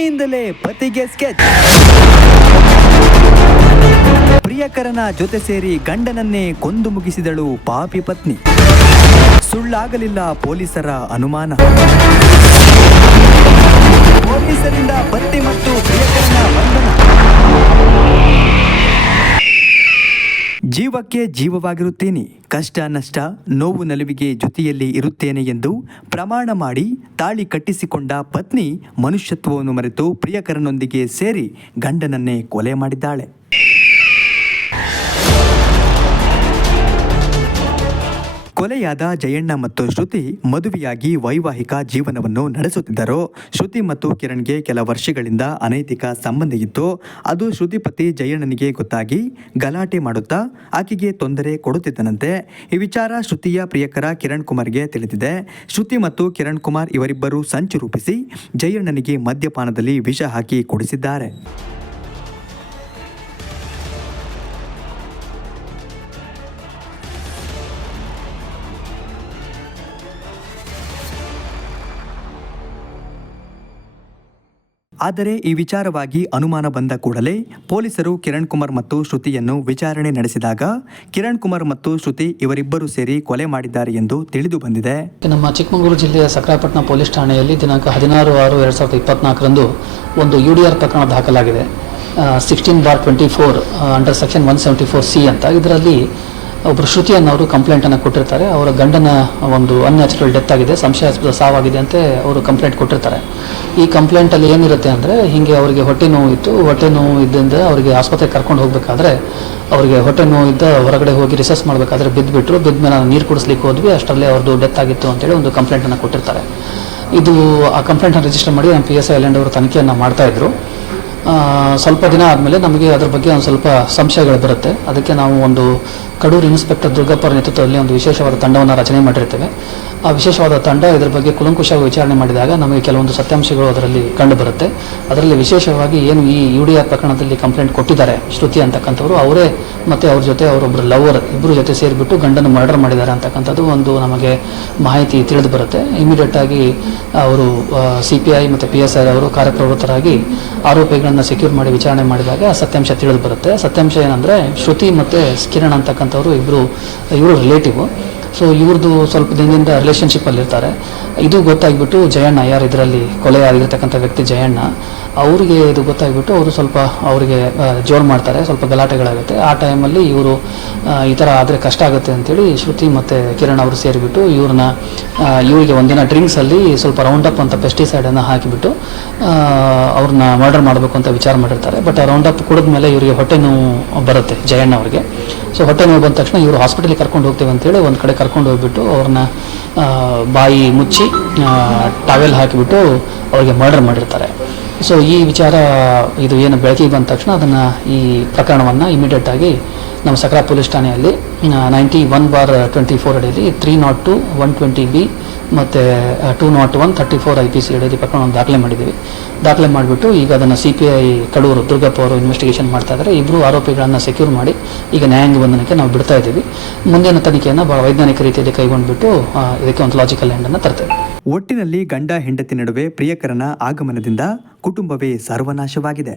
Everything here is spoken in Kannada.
ಪತ್ನಿಯಿಂದಲೇ ಪತಿಗೆ ಸ್ಕೆಚ್ ಪ್ರಿಯಕರನ ಜೊತೆ ಸೇರಿ ಗಂಡನನ್ನೇ ಕೊಂದು ಮುಗಿಸಿದಳು ಪಾಪಿ ಪತ್ನಿ. ಸುಳ್ಳಾಗಲಿಲ್ಲ ಪೊಲೀಸರ ಅನುಮಾನ. ಪೊಲೀಸರಿಂದ ಪತ್ನಿ ಮತ್ತು ಪ್ರಿಯಕರನ ಜೀವಕ್ಕೆ ಜೀವವಾಗಿರುತ್ತೇನೆ. ಕಷ್ಟ, ನಷ್ಟ, ನೋವು, ನಲುವಿಗೆ ಜೊತೆಯಲ್ಲಿ ಇರುತ್ತೇನೆ ಎಂದು ಪ್ರಮಾಣ ಮಾಡಿ ತಾಳಿ ಕಟ್ಟಿಸಿಕೊಂಡ ಪತ್ನಿ ಮನುಷ್ಯತ್ವವನ್ನು ಮರೆತು ಪ್ರಿಯಕರನೊಂದಿಗೆ ಸೇರಿ ಗಂಡನನ್ನೇ ಕೊಲೆ ಮಾಡಿದ್ದಾಳೆ. ಕೊಲೆಯಾದ ಜಯಣ್ಣ ಮತ್ತು ಶ್ರುತಿ ಮದುವೆಯಾಗಿ ವೈವಾಹಿಕ ಜೀವನವನ್ನು ನಡೆಸುತ್ತಿದ್ದರು. ಶ್ರುತಿ ಮತ್ತು ಕಿರಣ್ಗೆ ಕೆಲ ವರ್ಷಗಳಿಂದ ಅನೈತಿಕ ಸಂಬಂಧ ಇತ್ತು. ಅದು ಶ್ರುತಿ ಪತಿ ಜಯಣ್ಣನಿಗೆ ಗೊತ್ತಾಗಿ ಗಲಾಟೆ ಮಾಡುತ್ತಾ ಆಕೆಗೆ ತೊಂದರೆ ಕೊಡುತ್ತಿದ್ದನಂತೆ. ಈ ವಿಚಾರ ಶ್ರುತಿಯ ಪ್ರಿಯಕರ ಕಿರಣ್ ಕುಮಾರ್ಗೆ ತಿಳಿದಿದೆ. ಶ್ರುತಿ ಮತ್ತು ಕಿರಣ್ ಕುಮಾರ್ ಇವರಿಬ್ಬರು ಸಂಚು ರೂಪಿಸಿ ಜಯಣ್ಣನಿಗೆ ಮದ್ಯಪಾನದಲ್ಲಿ ವಿಷ ಹಾಕಿ ಕುಡಿಸಿದ್ದಾರೆ. ಆದರೆ ಈ ವಿಚಾರವಾಗಿ ಅನುಮಾನ ಬಂದ ಕೂಡಲೇ ಪೊಲೀಸರು ಕಿರಣ್ ಕುಮಾರ್ ಮತ್ತು ಶ್ರುತಿಯನ್ನು ವಿಚಾರಣೆ ನಡೆಸಿದಾಗ ಕಿರಣ್ ಕುಮಾರ್ ಮತ್ತು ಶ್ರುತಿ ಇವರಿಬ್ಬರು ಸೇರಿ ಕೊಲೆ ಮಾಡಿದ್ದಾರೆ ಎಂದು ತಿಳಿದು ಬಂದಿದೆ. ನಮ್ಮ ಚಿಕ್ಕಮಗಳೂರು ಜಿಲ್ಲೆಯ ಸಕ್ರಾಪಟ್ಟಣ ಪೊಲೀಸ್ ಠಾಣೆಯಲ್ಲಿ ದಿನಾಂಕ ಹದಿನಾರು ಆರು ಎರಡು ಸಾವಿರದ ಇಪ್ಪತ್ನಾಲ್ಕರಂದು ಒಂದು ಯು ಡಿ ಆರ್ ಪ್ರಕರಣ ದಾಖಲಾಗಿದೆ. Sixteen bar twenty four under section one seventy four C ಅಂತ. ಇದರಲ್ಲಿ ಒಬ್ಬರು ಶ್ರುತಿ ಅನ್ನೋರು ಕಂಪ್ಲೇಂಟನ್ನು ಕೊಟ್ಟಿರ್ತಾರೆ. ಅವರ ಗಂಡನ ಒಂದು ಅನ್ಯಾಚುರಲ್ ಡೆತ್ ಆಗಿದೆ, ಸಂಶಯಾಸ್ಪದ ಸಾವಾಗಿದೆ ಅಂತ ಅವರು ಕಂಪ್ಲೇಂಟ್ ಕೊಟ್ಟಿರ್ತಾರೆ. ಈ ಕಂಪ್ಲೇಂಟಲ್ಲಿ ಏನಿರುತ್ತೆ ಅಂದರೆ, ಹೀಗೆ ಅವರಿಗೆ ಹೊಟ್ಟೆ ನೋವು ಇತ್ತು. ಹೊಟ್ಟೆ ನೋವು ಇದ್ದಿಂದ ಅವರಿಗೆ ಆಸ್ಪತ್ರೆಗೆ ಕರ್ಕೊಂಡು ಹೋಗಬೇಕಾದ್ರೆ, ಅವರಿಗೆ ಹೊಟ್ಟೆ ನೋವು ಇದ್ದ ಹೊರಗಡೆ ಹೋಗಿ ರಿಸರ್ಚ್ ಮಾಡಬೇಕಾದ್ರೆ ಬಿದ್ದುಬಿಟ್ರು ಬಿದ್ದ ಮೇಲೆ ನೀರು ಕುಡಿಸ್ಲಿಕ್ಕೆ ಹೋದ್ವಿ. ಅಷ್ಟರಲ್ಲೇ ಅವ್ರದ್ದು ಡೆತ್ ಆಗಿತ್ತು ಅಂತೇಳಿ ಒಂದು ಕಂಪ್ಲೇಂಟನ್ನು ಕೊಟ್ಟಿರ್ತಾರೆ. ಇದು ಆ ಕಂಪ್ಲೇಂಟನ್ನು ರಿಜಿಸ್ಟರ್ ಮಾಡಿ ನಮ್ಮ ಪಿ ಎಸ್ ಐ ಎಲ್ ಅವರು ತನಿಖೆಯನ್ನು ಮಾಡ್ತಾಯಿದ್ರು ಸ್ವಲ್ಪ ದಿನ ಆದಮೇಲೆ ನಮಗೆ ಅದ್ರ ಬಗ್ಗೆ ಒಂದು ಸ್ವಲ್ಪ ಸಂಶಯಗಳು ಬರುತ್ತೆ. ಅದಕ್ಕೆ ನಾವು ಒಂದು ಕಡೂರು ಇನ್ಸ್ಪೆಕ್ಟರ್ ದುರ್ಗಪ್ಪರ ನೇತೃತ್ವದಲ್ಲಿ ಒಂದು ವಿಶೇಷವಾದ ತಂಡವನ್ನು ರಚನೆ ಮಾಡಿರ್ತೇವೆ. ಆ ವಿಶೇಷವಾದ ತಂಡ ಇದರ ಬಗ್ಗೆ ಕುಲಂಕುಷವಾಗಿ ವಿಚಾರಣೆ ಮಾಡಿದಾಗ ನಮಗೆ ಕೆಲವೊಂದು ಸತ್ಯಾಂಶಗಳು ಅದರಲ್ಲಿ ಕಂಡುಬರುತ್ತೆ ಅದರಲ್ಲಿ ವಿಶೇಷವಾಗಿ ಏನು ಈ ಯು ಡಿ ಆರ್ ಪ್ರಕರಣದಲ್ಲಿ ಕಂಪ್ಲೇಂಟ್ ಕೊಟ್ಟಿದ್ದಾರೆ ಶ್ರುತಿ ಅಂತಕ್ಕಂಥವ್ರು, ಅವರೇ ಮತ್ತು ಅವ್ರ ಜೊತೆ ಅವರೊಬ್ಬರು ಲವರ್ ಇಬ್ಬರು ಜೊತೆ ಸೇರಿಬಿಟ್ಟು ಗಂಡನ ಮರ್ಡರ್ ಮಾಡಿದ್ದಾರೆ ಅಂತಕ್ಕಂಥದ್ದು ಒಂದು ನಮಗೆ ಮಾಹಿತಿ ತಿಳಿದು ಬರುತ್ತೆ. ಇಮಿಡಿಯೇಟ್ ಆಗಿ ಅವರು ಸಿ ಪಿ ಐ ಮತ್ತು ಪಿ ಎಸ್ ಐ ಅವರು ಕಾರ್ಯಪ್ರವೃತ್ತರಾಗಿ ಆರೋಪಿಗಳನ್ನು ಸೆಕ್ಯೂರ್ ಮಾಡಿ ವಿಚಾರಣೆ ಮಾಡಿದಾಗ ಸತ್ಯಾಂಶ ತಿಳಿದು ಬರುತ್ತೆ. ಸತ್ಯಾಂಶ ಏನಂದರೆ ಶ್ರುತಿ ಮತ್ತೆ ಕಿರಣ್ ಅಂತಕ್ಕಂಥವ್ರು ಇಬ್ಬರು ಇವರು ರಿಲೇಟಿವ್ ಸೊ ಇವ್ರದ್ದು ಸ್ವಲ್ಪ ದಿನದಿಂದ ರಿಲೇಷನ್ಶಿಪ್ಪಲ್ಲಿ ಇರ್ತಾರೆ. ಇದು ಗೊತ್ತಾಗ್ಬಿಟ್ಟು ಜಯಣ್ಣ, ಯಾರು ಇದರಲ್ಲಿ ಕೊಲೆ ಆಗಿರ್ತಕ್ಕಂಥ ವ್ಯಕ್ತಿ ಜಯಣ್ಣ, ಅವರಿಗೆ ಇದು ಗೊತ್ತಾಗ್ಬಿಟ್ಟು ಅವರು ಸ್ವಲ್ಪ ಅವರಿಗೆ ಜೋರು ಮಾಡ್ತಾರೆ, ಸ್ವಲ್ಪ ಗಲಾಟೆಗಳಾಗುತ್ತೆ. ಆ ಟೈಮಲ್ಲಿ ಇವರು ಈ ಥರ ಆದರೆ ಕಷ್ಟ ಆಗುತ್ತೆ ಅಂತೇಳಿ ಶ್ರುತಿ ಮತ್ತು ಕಿರಣ್ ಅವರು ಸೇರಿಬಿಟ್ಟು ಇವ್ರನ್ನ ಇವರಿಗೆ ಒಂದಿನ ಡ್ರಿಂಕ್ಸಲ್ಲಿ ಸ್ವಲ್ಪ ರೌಂಡ್ ಅಪ್ ಅಂತ ಪೆಸ್ಟಿಸೈಡನ್ನು ಹಾಕಿಬಿಟ್ಟು ಅವ್ರನ್ನ ಮರ್ಡರ್ ಮಾಡಬೇಕು ಅಂತ ವಿಚಾರ ಮಾಡಿರ್ತಾರೆ. ಬಟ್ ರೌಂಡ್ ಅಪ್ ಕುಡಿದ್ಮೇಲೆ ಇವರಿಗೆ ಹೊಟ್ಟೆ ನೋವು ಬರುತ್ತೆ ಜಯಣ್ಣ ಅವರಿಗೆ. ಸೊ ಹೊಟ್ಟೆ ನೋವು ಬಂದ ತಕ್ಷಣ ಇವರು ಹಾಸ್ಪಿಟಲಿಗೆ ಕರ್ಕೊಂಡು ಹೋಗ್ತೇವೆ ಅಂತೇಳಿ ಒಂದು ಕಡೆ ಕರ್ಕೊಂಡು ಹೋಗ್ಬಿಟ್ಟು ಅವ್ರನ್ನ ಬಾಯಿ ಮುಚ್ಚಿ ಟಾವೆಲ್ ಹಾಕಿಬಿಟ್ಟು ಅವರಿಗೆ ಮರ್ಡರ್ ಮಾಡಿರ್ತಾರೆ. ಸೊ ಈ ವಿಚಾರ, ಇದು ಏನು ಬೆಳಕಿಗೆ ಬಂದ ತಕ್ಷಣ ಅದನ್ನು ಈ ಪ್ರಕರಣವನ್ನು ಇಮಿಡಿಯೇಟಾಗಿ ನಮ್ಮ ಸಕ್ರಾ ಪೊಲೀಸ್ ಠಾಣೆಯಲ್ಲಿ. Ninety one bar twenty four ಅಡಿಯಲ್ಲಿ three nought two one twenty B ಮತ್ತು two nought one thirty four I P C ಅಡಿಯಲ್ಲಿ ಒಂದು ದಾಖಲೆ ಮಾಡಿದ್ದೀವಿ. ದಾಖಲೆ ಮಾಡಿಬಿಟ್ಟು ಈಗ ಅದನ್ನು C P I Kadur Durgappa ಅವರು ಇನ್ವೆಸ್ಟಿಗೇಷನ್ ಮಾಡ್ತಾ ಇದ್ದಾರೆ. ಇಬ್ಬರು ಆರೋಪಿಗಳನ್ನು ಸೆಕ್ಯೂರ್ ಮಾಡಿ ಈಗ ನ್ಯಾಯಾಂಗ ಬಂಧನಕ್ಕೆ ನಾವು ಬಿಡ್ತಾ ಇದ್ದೀವಿ. ಮುಂದಿನ ತನಿಖೆಯನ್ನು ಬಹಳ ವೈಜ್ಞಾನಿಕ ರೀತಿಯಲ್ಲಿ ಕೈಗೊಂಡ್ಬಿಟ್ಟು ಇದಕ್ಕೆ ಒಂದು ಲಾಜಿಕಲ್ ಎಂಡನ್ನು ತರ್ತೇವೆ. ಒಟ್ಟಿನಲ್ಲಿ ಗಂಡ, ಹೆಂಡತಿ ನಡುವೆ ಪ್ರಿಯಕರನ ಆಗಮನದಿಂದ ಕುಟುಂಬವೇ ಸರ್ವನಾಶವಾಗಿದೆ.